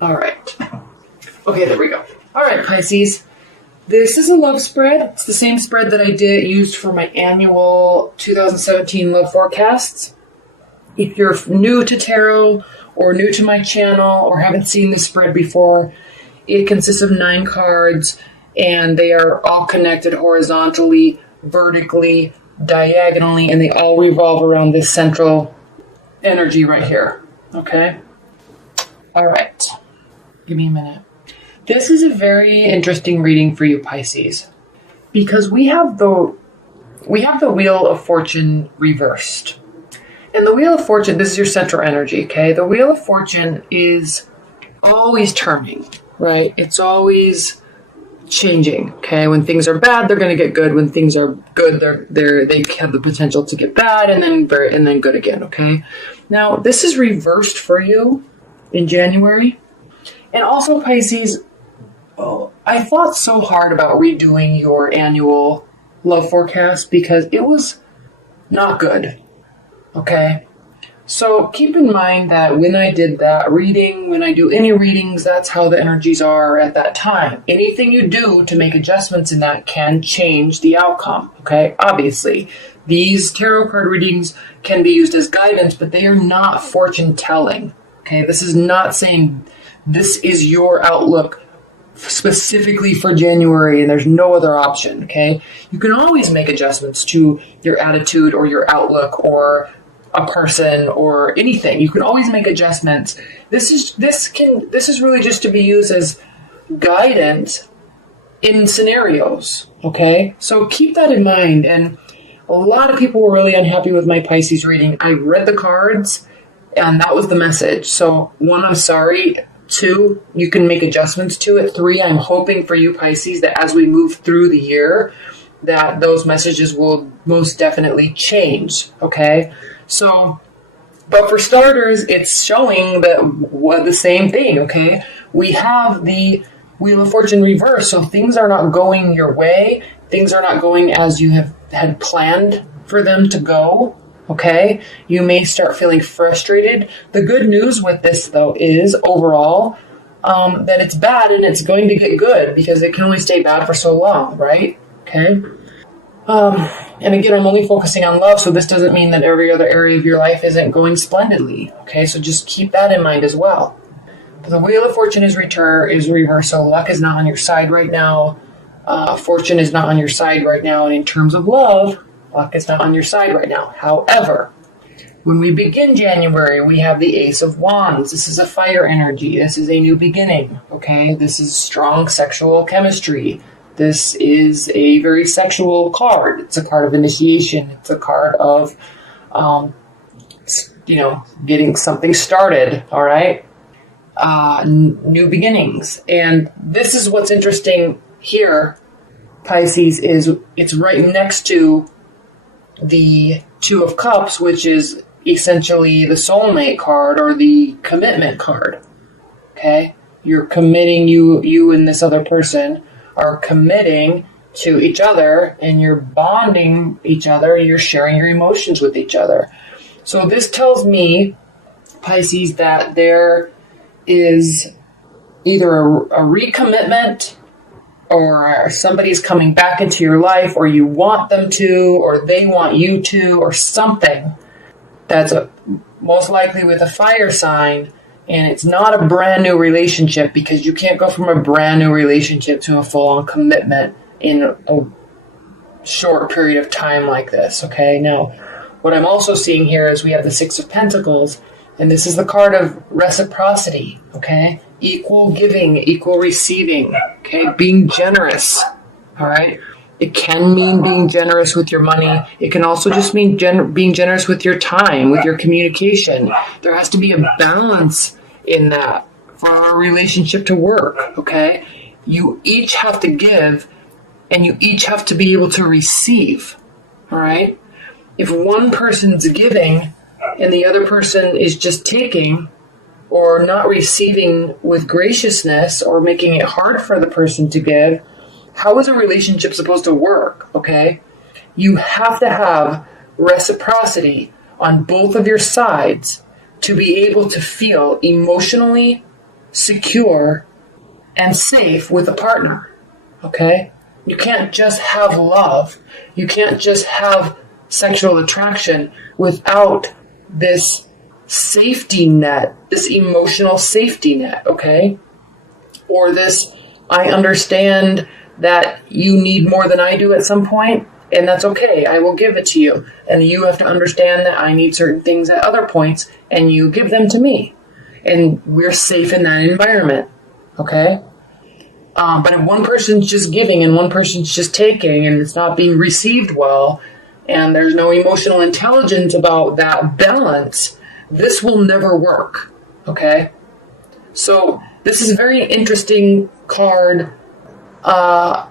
All right. Okay, there we go. All right, Pisces. This is a love spread. It's the same spread that I used for my annual 2017 love forecasts. If you're new to tarot or new to my channel or haven't seen this spread before, it consists of 9 cards, and they are all connected horizontally, vertically, diagonally, and they all revolve around this central energy right here. Okay? All right. Give me a minute. This is a very interesting reading for you, Pisces, because we have the Wheel of Fortune reversed. And the Wheel of Fortune, this is your central energy, okay? The Wheel of Fortune is always turning, right? It's always changing, okay? When things are bad, they're going to get good. When things are good, they have the potential to get bad and then good again, okay? Now, this is reversed for you in January. And also, Pisces, I thought so hard about redoing your annual love forecast because it was not good. Okay? So keep in mind that when I did that reading, when I do any readings, that's how the energies are at that time. Anything you do to make adjustments in that can change the outcome. Okay? Obviously, these tarot card readings can be used as guidance, but they are not fortune telling. Okay? This is not saying this is your outlook specifically for January and there's no other option, okay? You can always make adjustments to your attitude or your outlook or a person or anything. You can always make adjustments. This is really just to be used as guidance in scenarios, okay? So keep that in mind. And a lot of people were really unhappy with my Pisces reading. I read the cards and that was the message. So 1, I'm sorry. 2, you can make adjustments to it. 3, I'm hoping for you, Pisces, that as we move through the year, that those messages will most definitely change, okay? So, but for starters, it's showing the same thing, okay? We have the Wheel of Fortune reversed, so things are not going your way. Things are not going as you had planned for them to go. Okay, you may start feeling frustrated. The good news with this, though, is overall that it's bad and it's going to get good because it can only stay bad for so long, right? Okay. And again, I'm only focusing on love, so this doesn't mean that every other area of your life isn't going splendidly. Okay, so just keep that in mind as well. But the Wheel of Fortune is reversed, so luck is not on your side right now. Fortune is not on your side right now, and in terms of love, luck is not on your side right now. However, when we begin January, we have the Ace of Wands. This is a fire energy. This is a new beginning, okay? This is strong sexual chemistry. This is a very sexual card. It's a card of initiation. It's a card of, getting something started, all right? New beginnings. And this is what's interesting here, Pisces, is it's right next to the 2 of Cups, which is essentially the soulmate card or the commitment card. Okay? You're committing, you and this other person are committing to each other and you're bonding each other, you're sharing your emotions with each other. So this tells me, Pisces, that there is either a recommitment or somebody's coming back into your life, or you want them to, or they want you to, or something that's most likely with a fire sign, and it's not a brand new relationship because you can't go from a brand new relationship to a full-on commitment in a short period of time like this, okay? Now, what I'm also seeing here is we have the 6 of Pentacles, and this is the card of reciprocity, okay? Equal giving, equal receiving, okay? Being generous, all right? It can mean being generous with your money. It can also just mean being generous with your time, with your communication. There has to be a balance in that for our relationship to work, okay? You each have to give, and you each have to be able to receive, all right? If one person's giving and the other person is just taking, or not receiving with graciousness, or making it hard for the person to give, how is a relationship supposed to work, okay? You have to have reciprocity on both of your sides to be able to feel emotionally secure and safe with a partner. Okay? You can't just have love. You can't just have sexual attraction without this safety net, this emotional safety net, okay? Or this, I understand that you need more than I do at some point, and that's okay. I will give it to you. And you have to understand that I need certain things at other points, and you give them to me. And we're safe in that environment, okay? But if one person's just giving and one person's just taking and it's not being received well, and there's no emotional intelligence about that balance, this will never work, okay? So this is a very interesting card to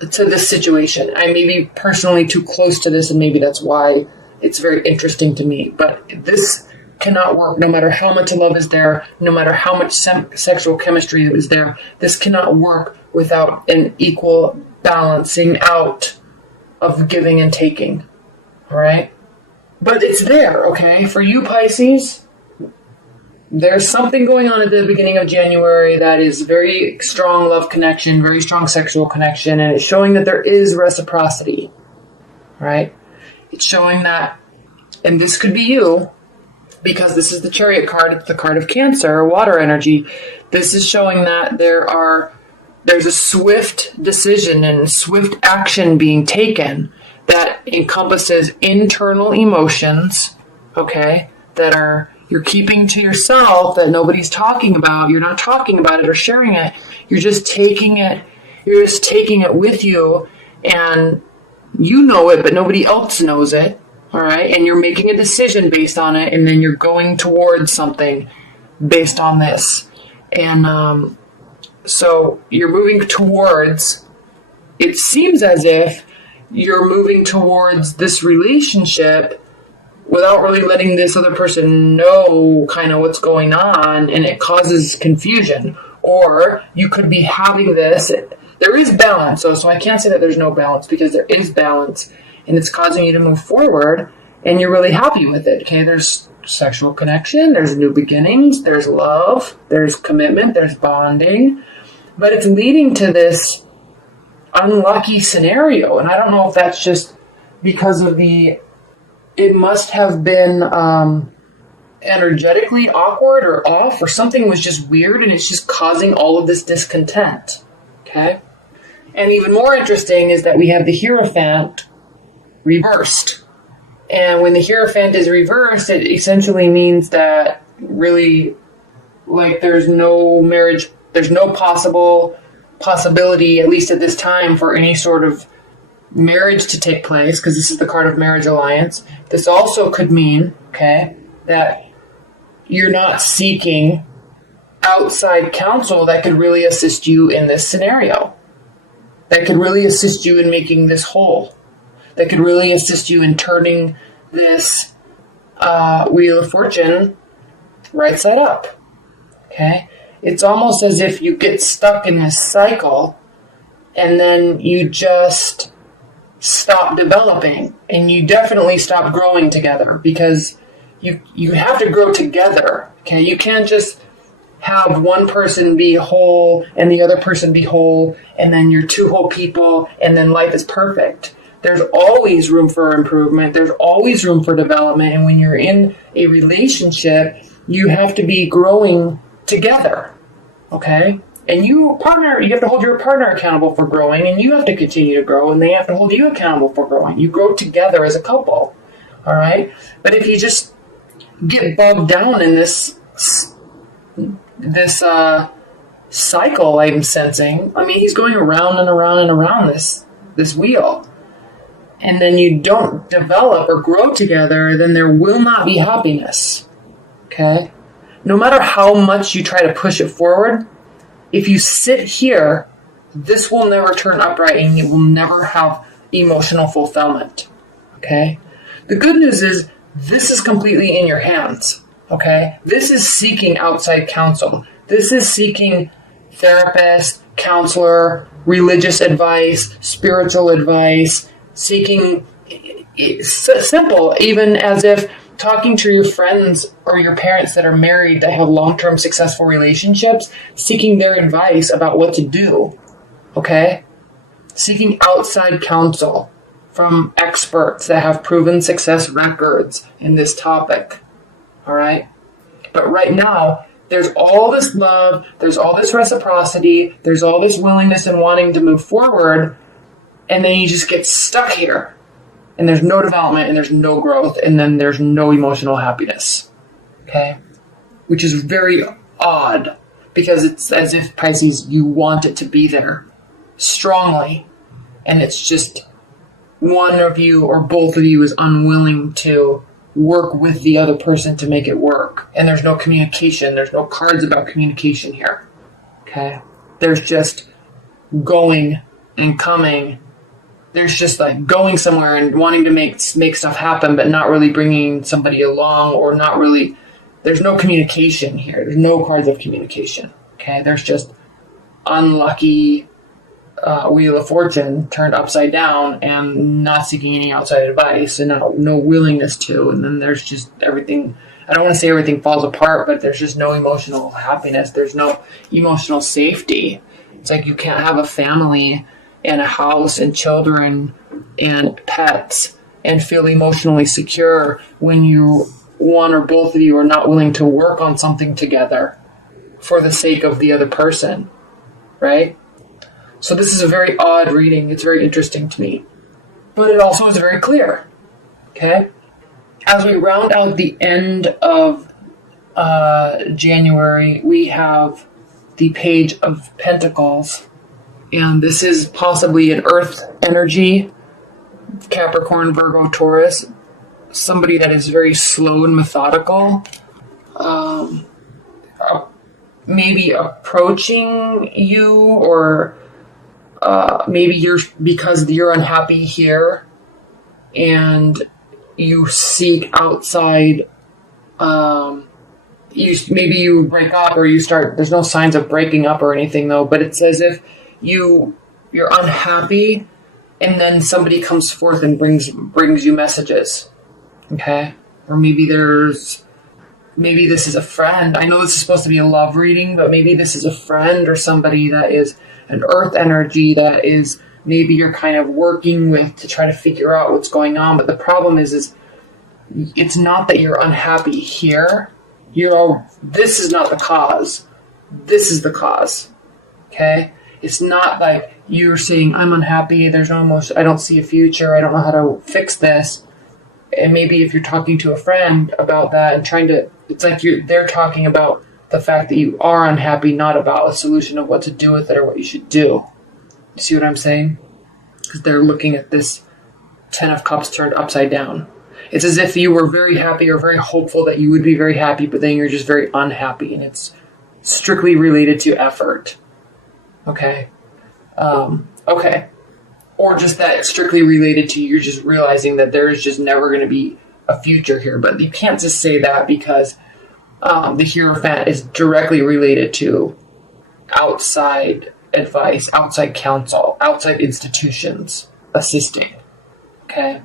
this situation. I may be personally too close to this, and maybe that's why it's very interesting to me. But this cannot work no matter how much love is there, no matter how much sexual chemistry is there. This cannot work without an equal balancing out of giving and taking. All right? But it's there, okay? For you, Pisces, there's something going on at the beginning of January that is very strong love connection, very strong sexual connection, and it's showing that there is reciprocity, right? It's showing that, and this could be you, because this is the Chariot card, it's the card of Cancer, water energy. This is showing that there's a swift decision and swift action being taken that encompasses internal emotions, okay, that you're keeping to yourself, that nobody's talking about. You're not talking about it or sharing it. You're just taking it with you, and you know it, but nobody else knows it. All right. And you're making a decision based on it. And then you're going towards something based on this. And, so you're moving towards, it seems as if you're moving towards this relationship without really letting this other person know kind of what's going on, and it causes confusion. Or you could be having this, there is balance, so I can't say that there's no balance, because there is balance, and it's causing you to move forward, and you're really happy with it, okay? There's sexual connection, there's new beginnings, there's love, there's commitment, there's bonding, but it's leading to this unlucky scenario, and I don't know if that's just because of it must have been energetically awkward or off, or something was just weird, and it's just causing all of this discontent, okay? And even more interesting is that we have the Hierophant reversed. And when the Hierophant is reversed, it essentially means that really, like, there's no marriage, there's no possibility, at least at this time, for any sort of marriage to take place, because this is the card of marriage alliance. This also could mean, okay, that you're not seeking outside counsel that could really assist you in this scenario, that could really assist you in making this whole, that could really assist you in turning this Wheel of Fortune right side up, okay? It's almost as if you get stuck in this cycle, and then you just stop developing, and you definitely stop growing together, because you have to grow together, okay? You can't just have one person be whole and the other person be whole, and then you're two whole people, and then life is perfect. There's always room for improvement. There's always room for development. And when you're in a relationship, you have to be growing together, okay? And you have to hold your partner accountable for growing, and you have to continue to grow, and they have to hold you accountable for growing. You grow together as a couple, all right? But if you just get bogged down in this cycle I'm sensing, I mean, he's going around and around and around this wheel, and then you don't develop or grow together, then there will not be happiness, okay? No matter how much you try to push it forward, if you sit here, this will never turn upright, and you will never have emotional fulfillment, okay? The good news is this is completely in your hands, okay? This is seeking outside counsel. This is seeking therapist, counselor, religious advice, spiritual advice, seeking simple, even as if talking to your friends or your parents that are married that have long-term successful relationships, seeking their advice about what to do. Okay? Seeking outside counsel from experts that have proven success records in this topic. All right? But right now, there's all this love, there's all this reciprocity, there's all this willingness and wanting to move forward, and then you just get stuck here. And there's no development, and there's no growth, and then there's no emotional happiness. Okay? Which is very odd, because it's as if, Pisces, you want it to be there strongly, and it's just one of you or both of you is unwilling to work with the other person to make it work. And there's no communication. There's no cards about communication here. Okay? There's just going and coming. There's just like going somewhere and wanting to make stuff happen, but not really bringing somebody along, or not really. There's no communication here. There's no cards of communication. Okay? There's just unlucky Wheel of Fortune turned upside down and not seeking any outside advice and no willingness to. And then there's just everything. I don't want to say everything falls apart, but there's just no emotional happiness. There's no emotional safety. It's like you can't have a family and a house and children and pets and feel emotionally secure when one or both of you are not willing to work on something together for the sake of the other person, right? So this is a very odd reading. It's very interesting to me. But it also is very clear. Okay? As we round out the end of January, we have the Page of Pentacles. And this is possibly an earth energy, Capricorn, Virgo, Taurus. Somebody that is very slow and methodical. Maybe approaching you, or maybe because you're unhappy here and you seek outside, maybe you break up or you start, there's no signs of breaking up or anything though, but it's as if you're unhappy and then somebody comes forth and brings you messages. Okay? Or maybe this is a friend. I know this is supposed to be a love reading, but maybe this is a friend or somebody that is an earth energy that is maybe you're kind of working with to try to figure out what's going on. But the problem is it's not that you're unhappy here. This is not the cause. This is the cause. Okay? It's not like you're saying, I'm unhappy, there's no emotion, I don't see a future, I don't know how to fix this. And maybe if you're talking to a friend about that and it's like they're talking about the fact that you are unhappy, not about a solution of what to do with it or what you should do. You see what I'm saying? Because they're looking at this 10 of Cups turned upside down. It's as if you were very happy or very hopeful that you would be very happy, but then you're just very unhappy, and it's strictly related to effort. Okay. Okay. Or just that it's strictly related to you're just realizing that there is just never going to be a future here. But you can't just say that because the Hierophant is directly related to outside advice, outside counsel, outside institutions assisting. Okay?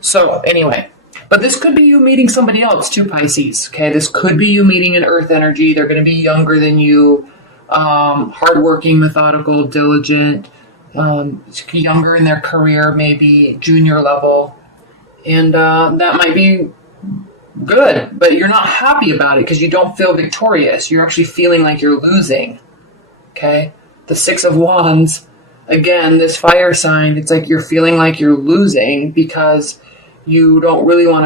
So, anyway. But this could be you meeting somebody else too, Pisces. Okay? This could be you meeting an earth energy. They're going to be younger than you, hardworking, methodical, diligent, younger in their career, maybe junior level. And that might be good, but you're not happy about it because you don't feel victorious. You're actually feeling like you're losing. Okay? The Six of Wands, again, this fire sign, it's like you're feeling like you're losing because you don't really want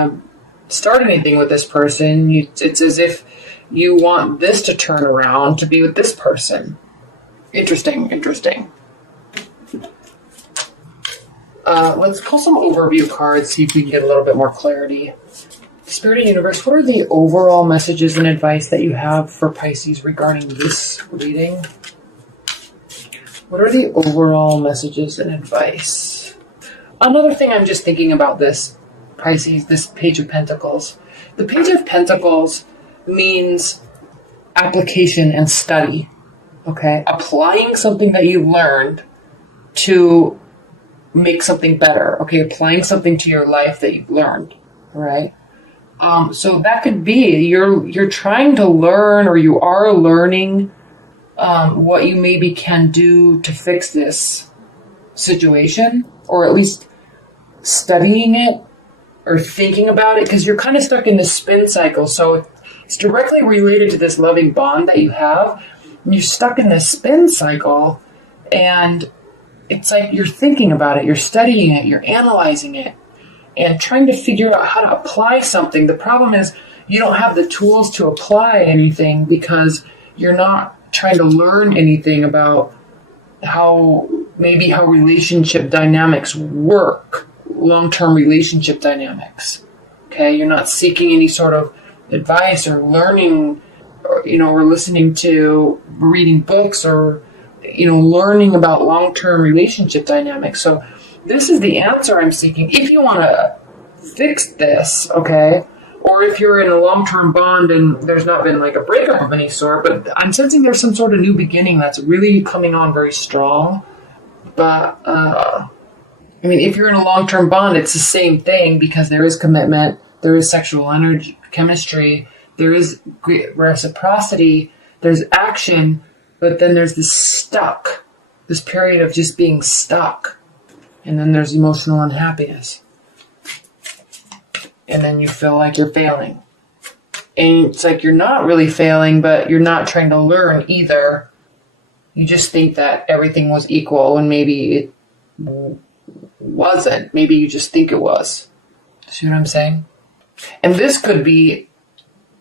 to start anything with this person. It's as if you want this to turn around to be with this person. Interesting. Let's pull some overview cards, see if we can get a little bit more clarity. Spirit and Universe, what are the overall messages and advice that you have for Pisces regarding this reading? What are the overall messages and advice? Another thing I'm just thinking about this, Pisces, this Page of Pentacles. The Page of Pentacles means application and study. Okay? Applying something that you learned to make something better. Okay? Applying something to your life that you've learned. Right? So that could be you're trying to learn, or you are learning what you maybe can do to fix this situation, or at least studying it or thinking about it, because you're kind of stuck in this spin cycle. So it's directly related to this loving bond that you have. And you're stuck in this spin cycle, and it's like you're thinking about it, you're studying it, you're analyzing it, and trying to figure out how to apply something. The problem is you don't have the tools to apply anything because you're not trying to learn anything about how relationship dynamics work, long-term relationship dynamics. Okay, you're not seeking any sort of advice or learning, or listening to, reading books, or learning about long-term relationship dynamics. So this is the answer I'm seeking. If you want to fix this, okay, or if you're in a long-term bond and there's not been like a breakup of any sort, but I'm sensing there's some sort of new beginning that's really coming on very strong. But, if you're in a long-term bond, it's the same thing, because there is commitment, there is sexual energy, chemistry, there is reciprocity, there's action, but then there's this period of just being stuck. And then there's emotional unhappiness. And then you feel like you're failing. And it's like you're not really failing, but you're not trying to learn either. You just think that everything was equal when maybe it wasn't. Maybe you just think it was. See what I'm saying? And this could be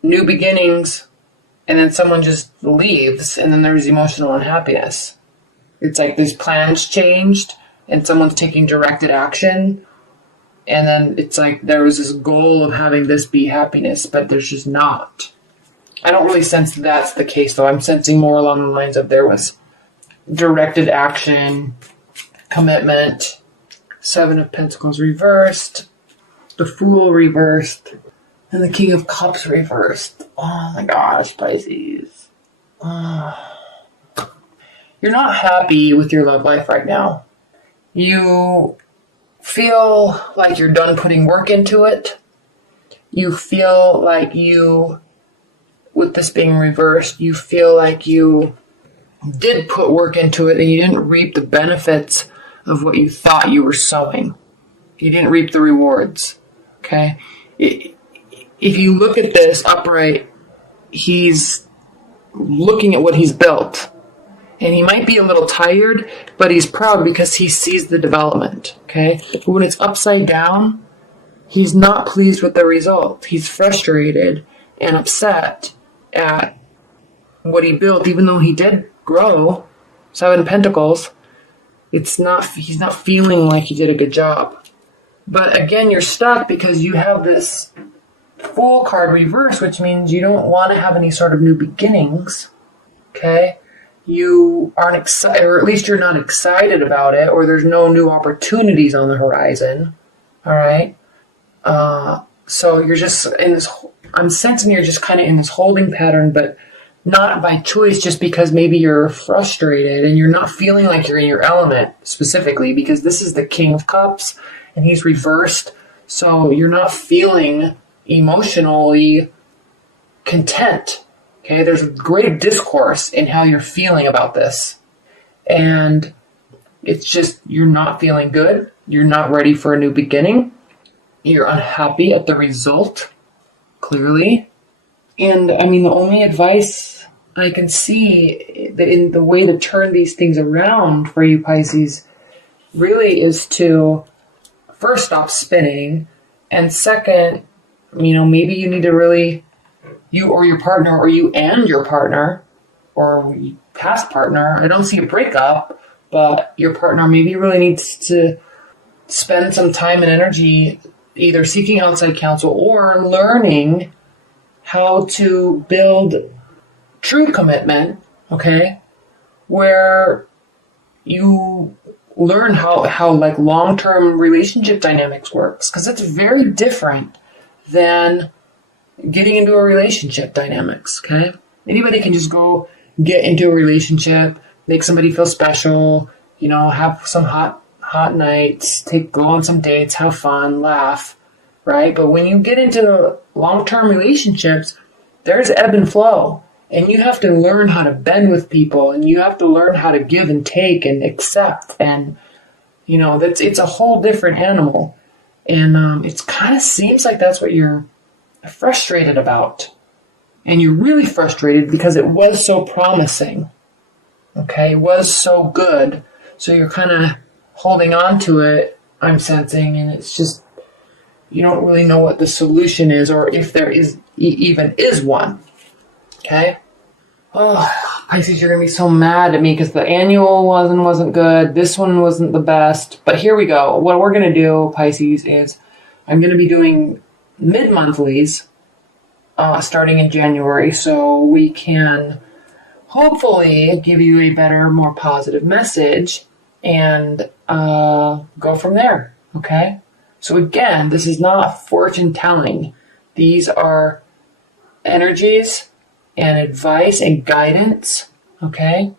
new beginnings, and then someone just leaves, and then there's emotional unhappiness. It's like these plans changed, and someone's taking directed action, and then it's like there was this goal of having this be happiness, but there's just not. I don't really sense that's the case, though. I'm sensing more along the lines of there was directed action, commitment, Seven of Pentacles reversed, the Fool reversed, and the King of Cups reversed. Oh my gosh, Pisces. You're not happy with your love life right now. You feel like you're done putting work into it. You feel like with this being reversed, you feel like you did put work into it and you didn't reap the benefits of what you thought you were sowing. You didn't reap the rewards. Okay? If you look at this upright, he's looking at what he's built. And he might be a little tired, but he's proud because he sees the development. Okay? But when it's upside down, he's not pleased with the result. He's frustrated and upset at what he built, even though he did grow. Seven of Pentacles. He's not feeling like he did a good job. But again, you're stuck because you have this Fool card reverse, which means you don't want to have any sort of new beginnings. Okay? You aren't excited, or at least you're not excited about it, or there's no new opportunities on the horizon. All right? So you're just in this, I'm sensing you're just kind of in this holding pattern, but not by choice, just because maybe you're frustrated and you're not feeling like you're in your element specifically, because this is the King of Cups and he's reversed. So you're not feeling emotionally content. Okay, there's a great discourse in how you're feeling about this. And it's just, you're not feeling good. You're not ready for a new beginning. You're unhappy at the result, clearly. And I mean, the only advice I can see in the way to turn these things around for you, Pisces, really is to first stop spinning. And second, maybe you need to really, you or your partner, or you and your partner, or past partner, I don't see a breakup, but your partner maybe really needs to spend some time and energy either seeking outside counsel or learning how to build true commitment, okay, where you learn how like long-term relationship dynamics works, because it's very different than getting into a relationship dynamics, okay? Anybody can just go get into a relationship, make somebody feel special, have some hot nights, go on some dates, have fun, laugh. right? But when you get into long-term relationships, there's ebb and flow. And you have to learn how to bend with people, and you have to learn how to give and take and accept. And, it's a whole different animal. And it kind of seems like that's what you're frustrated about. And you're really frustrated because it was so promising. Okay, it was so good. So you're kind of holding on to it, I'm sensing, and it's just, you don't really know what the solution is or if there is even is one. Okay? Oh, Pisces, you're going to be so mad at me because the annual wasn't good. This one wasn't the best. But here we go. What we're going to do, Pisces, is I'm going to be doing mid-monthlies starting in January so we can hopefully give you a better, more positive message and go from there. Okay? So again, this is not fortune telling. These are energies and advice and guidance, okay?